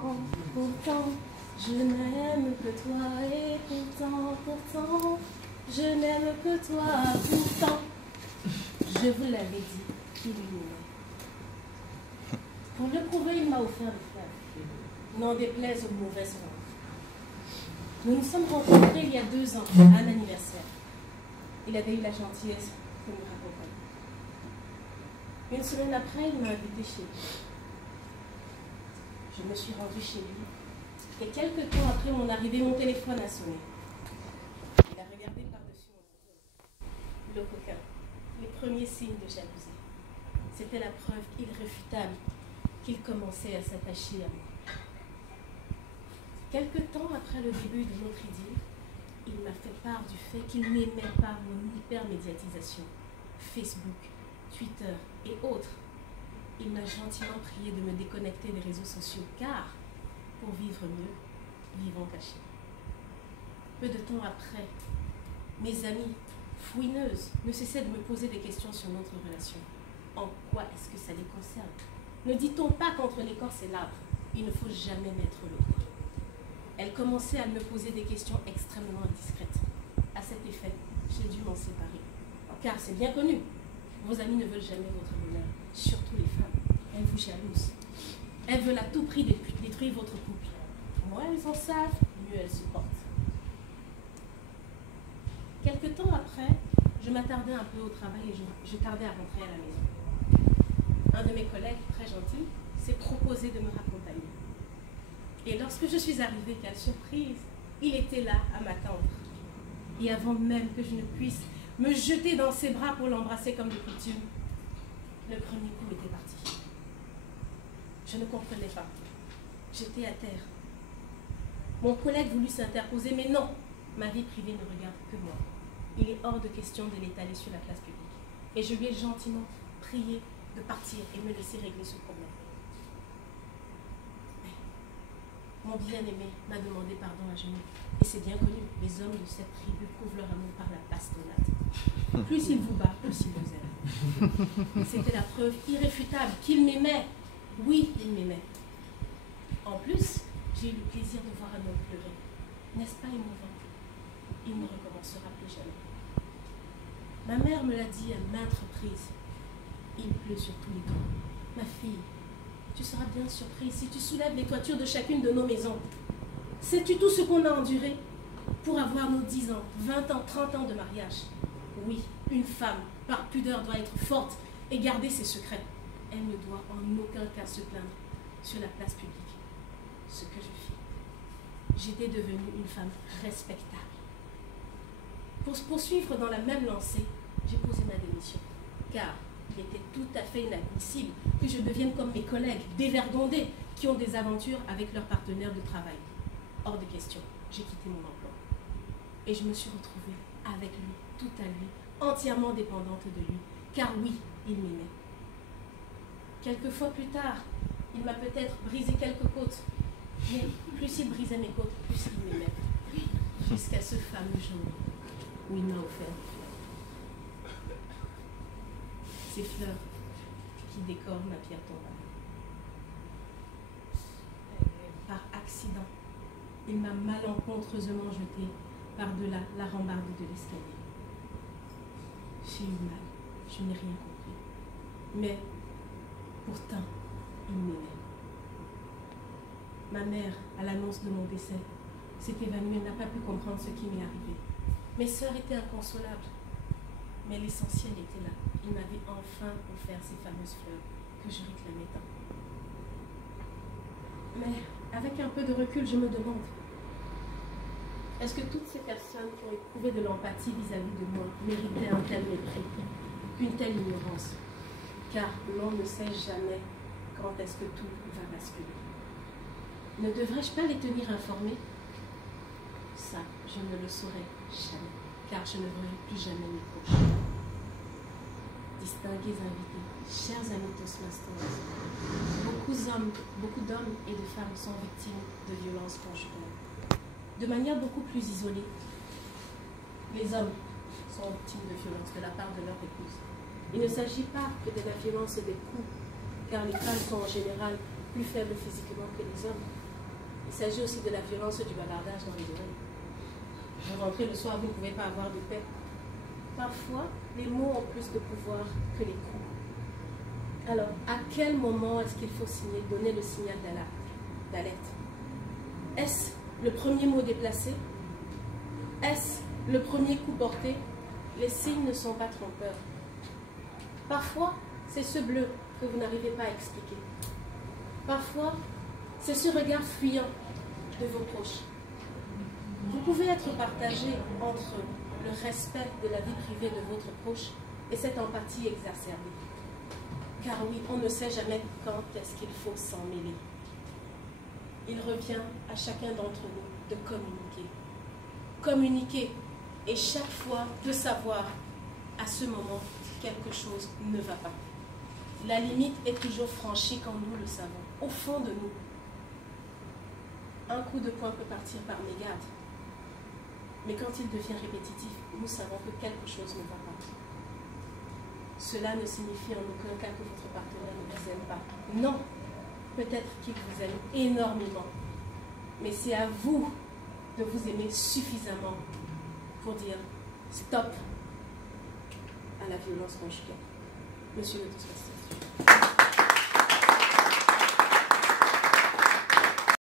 Pourtant, je n'aime que toi et pourtant, je n'aime que toi, pourtant, je vous l'avais dit, il m'aimait. Pour le prouver, il m'a offert le fleuve, n'en déplaise aux mauvaises langues. Nous nous sommes rencontrés il y a 2 ans, à un anniversaire. Il avait eu la gentillesse de me raccompagner. Une semaine après, il m'a invité chez lui. Je me suis rendue chez lui. Et quelques temps après mon arrivée, mon téléphone a sonné. Il a regardé par-dessus mon épaule. Le coquin, les premiers signes de jalousie. C'était la preuve irréfutable qu'il commençait à s'attacher à moi. Quelque temps après le début de notre idylle, il m'a fait part du fait qu'il n'aimait pas mon hypermédiatisation. Facebook, Twitter et autres. Il m'a gentiment prié de me déconnecter des réseaux sociaux car, pour vivre mieux, vivons cachés. Peu de temps après, mes amies fouineuses ne cessaient de me poser des questions sur notre relation. En quoi est-ce que ça les concerne? Ne dit-on pas qu'entre l'écorce et l'arbre, il ne faut jamais mettre le doigt? Elles commençaient à me poser des questions extrêmement indiscrètes. À cet effet, j'ai dû m'en séparer. Car c'est bien connu, vos amis ne veulent jamais votre bonheur, surtout les femmes. Elles vous jalousent. Elles veulent à tout prix détruire votre couple. Moins elles en savent, mieux elles se portent. Quelque temps après, je m'attardais un peu au travail et je tardais à rentrer à la maison. Un de mes collègues, très gentil, s'est proposé de me raccompagner. Et lorsque je suis arrivée, quelle surprise, il était là à m'attendre. Et avant même que je ne puisse me jeter dans ses bras pour l'embrasser comme de coutume, le premier coup était parti. Je ne comprenais pas. J'étais à terre. Mon collègue voulut s'interposer, mais non, ma vie privée ne regarde que moi. Il est hors de question de l'étaler sur la place publique. Et je lui ai gentiment prié de partir et me laisser régler ce problème. Mais mon bien-aimé m'a demandé pardon à genoux. Et c'est bien connu, les hommes de cette tribu prouvent leur amour par la bastonnade. Plus il vous bat, plus il vous aime. C'était la preuve irréfutable qu'il m'aimait. Oui, il m'aimait. En plus, j'ai eu le plaisir de voir un homme pleurer. N'est-ce pas émouvant? Il ne recommencera plus jamais. Ma mère me l'a dit à maintes reprises. Il pleut sur tous les toits. Ma fille, tu seras bien surprise si tu soulèves les toitures de chacune de nos maisons. Sais-tu tout ce qu'on a enduré pour avoir nos 10 ans, 20 ans, 30 ans de mariage? Oui, une femme, par pudeur, doit être forte et garder ses secrets. Elle ne doit en aucun cas se plaindre sur la place publique. Ce que je fis. J'étais devenue une femme respectable. Pour se poursuivre dans la même lancée, j'ai posé ma démission. Car il était tout à fait inadmissible que je devienne comme mes collègues, dévergondés, qui ont des aventures avec leurs partenaires de travail. Hors de question, j'ai quitté mon emploi. Et je me suis retrouvée avec lui, tout à lui, entièrement dépendante de lui. Car oui, il m'aimait. Quelques fois plus tard, il m'a peut-être brisé quelques côtes. Mais plus il brisait mes côtes, plus il m'aimait. Jusqu'à ce fameux jour où il m'a offert des fleurs. Ces fleurs qui décorent ma pierre tombale. Par accident, il m'a malencontreusement jeté par-delà la rambarde de l'escalier. J'ai eu mal, je n'ai rien compris. Mais pourtant, il m'aimait. Ma mère, à l'annonce de mon décès, s'est évanouie, elle n'a pas pu comprendre ce qui m'est arrivé. Mes sœurs étaient inconsolables, mais l'essentiel était là. Il m'avait enfin offert ces fameuses fleurs que je réclamais tant. Mais avec un peu de recul, je me demande, est-ce que toutes ces personnes qui ont éprouvé de l'empathie vis-à-vis de moi méritaient un tel mépris, une telle ignorance? Car l'on ne sait jamais quand est-ce que tout va basculer. Ne devrais-je pas les tenir informés? Ça, je ne le saurais jamais, car je ne verrai plus jamais mes proches. Distingués invités, chers amis Toastmasters, beaucoup d'hommes et de femmes sont victimes de violences conjugales. De manière beaucoup plus isolée, les hommes sont victimes de violences de la part de leur épouse. Il ne s'agit pas que de la violence et des coups, car les femmes sont en général plus faibles physiquement que les hommes. Il s'agit aussi de la violence du bavardage dans les oreilles. Vous rentrez le soir, vous ne pouvez pas avoir de paix. Parfois, les mots ont plus de pouvoir que les coups. Alors, à quel moment est-ce qu'il faut donner le signal d'alerte? Est-ce le premier mot déplacé? Est-ce le premier coup porté? Les signes ne sont pas trompeurs. Parfois, c'est ce bleu que vous n'arrivez pas à expliquer. Parfois, c'est ce regard fuyant de vos proches. Vous pouvez être partagé entre le respect de la vie privée de votre proche et cette empathie exacerbée. Car oui, on ne sait jamais quand est-ce qu'il faut s'en mêler. Il revient à chacun d'entre nous de communiquer. Communiquer et chaque fois de savoir à ce moment quelque chose ne va pas. La limite est toujours franchie quand nous le savons, au fond de nous. Un coup de poing peut partir par mégarde, mais quand il devient répétitif, nous savons que quelque chose ne va pas. Cela ne signifie en aucun cas que votre partenaire ne vous aime pas. Non, peut-être qu'il vous aime énormément, mais c'est à vous de vous aimer suffisamment pour dire stop à la violence conjugale. Monsieur le Pasteur.